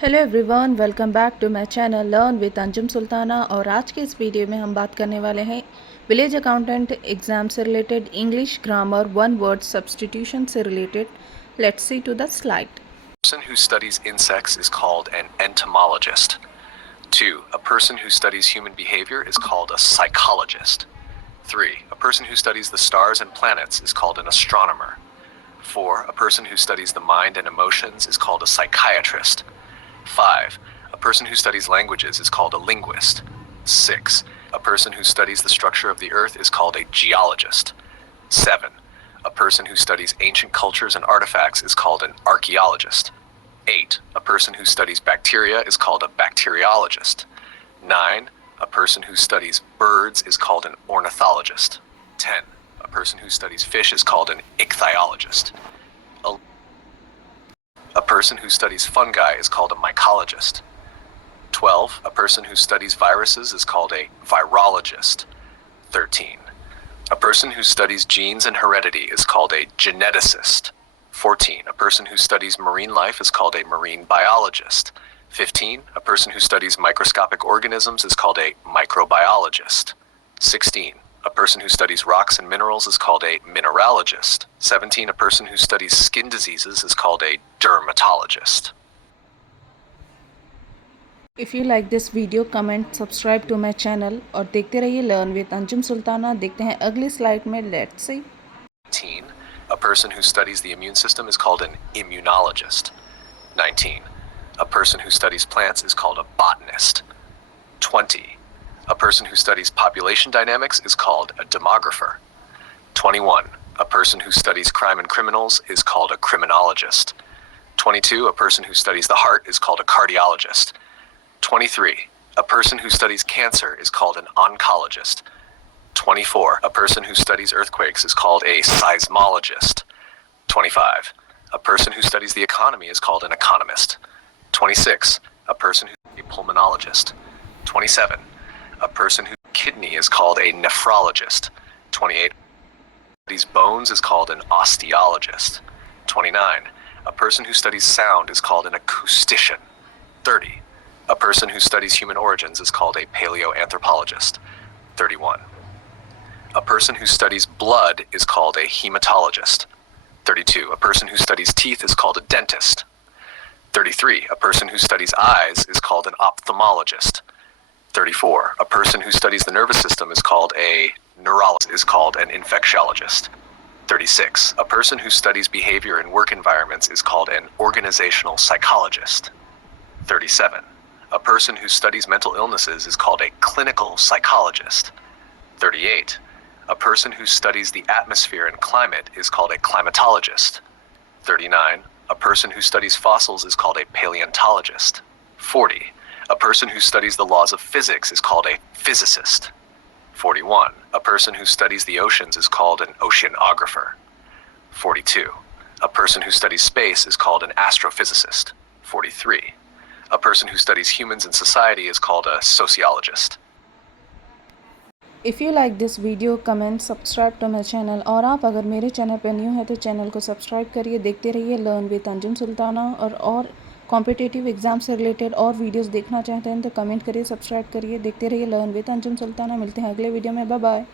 Hello everyone, welcome back to my channel learn with Anjum Sultana. और आज के इस वीडियो में हम बात करने वाले हैं विलेज अकाउंटेंट एग्ज़ाम से related English grammar one word substitution से related. Let's see to the slide. A person who studies insects is called an entomologist. 2. A person who studies human behavior is called a psychologist. 3. A person who studies the stars and planets is called an astronomer. 4. A person who studies the mind and emotions is called a psychiatrist. 5. A person who studies languages is called a linguist. 6. A person who studies the structure of the earth is called a geologist. 7. A person who studies ancient cultures and artifacts is called an archaeologist. 8. A person who studies bacteria is called a bacteriologist. 9. A person who studies birds is called an ornithologist. 10. A person who studies fish is called an ichthyologist. A person who studies fungi is called a mycologist. 12. A person who studies viruses is called a virologist. 13. A person who studies genes and heredity is called a geneticist. 14. A person who studies marine life is called a marine biologist. 15. A person who studies microscopic organisms is called a microbiologist. 16. A person who studies rocks and minerals is called a mineralogist. 17. A person who studies skin diseases is called a dermatologist. If you like this video, comment, subscribe to my channel और देखते रहिए learn with Anjum Sultana. देखते हैं अगली slide में। Let's see. 18. A person who studies the immune system is called an immunologist. 19. A person who studies plants is called a botanist. 20. A person who studies population dynamics is called a demographer. 21. A person who studies crime and criminals is called a criminologist. 22. A person who studies the heart is called a cardiologist. 23. A person who studies cancer is called an oncologist. 24. A person who studies earthquakes is called a seismologist. 25. A person who studies the economy is called an economist. 26. A person who is a pulmonologist. 27. A person whose kidney is called a nephrologist. 28. Studies bones is called an osteologist. 29. A person who studies sound is called an acoustician. 30. A person who studies human origins is called a paleoanthropologist. 31. A person who studies blood is called a hematologist. 32. A person who studies teeth is called a dentist. 33. A person who studies eyes is called an ophthalmologist. 34. A person who studies the nervous system is called a neurologist, is called an infectiologist. 36. A person who studies behavior in work environments is called an organizational psychologist. 37. A person who studies mental illnesses is called a clinical psychologist. 38. A person who studies the atmosphere and climate is called a climatologist. 39. A person who studies fossils is called a paleontologist. 40. A person who studies the laws of physics is called a physicist. 41. A person who studies the oceans is called an oceanographer. 42. A person who studies space is called an astrophysicist. 43. A person who studies humans and society is called a sociologist. If you like this video, comment, subscribe to my channel. और आप अगर मेरे channel पर new है तो channel को subscribe करिए। देखते रहिए लर्न विद अंजुम सुल्ताना। और कॉम्पिटिटिव एग्ज़ाम से रिलेटेड और वीडियोस देखना चाहते हैं तो कमेंट करिए, सब्सक्राइब करिए। देखते रहिए लर्न विद अंजुम सुल्ताना। मिलते हैं अगले वीडियो में। Bye bye.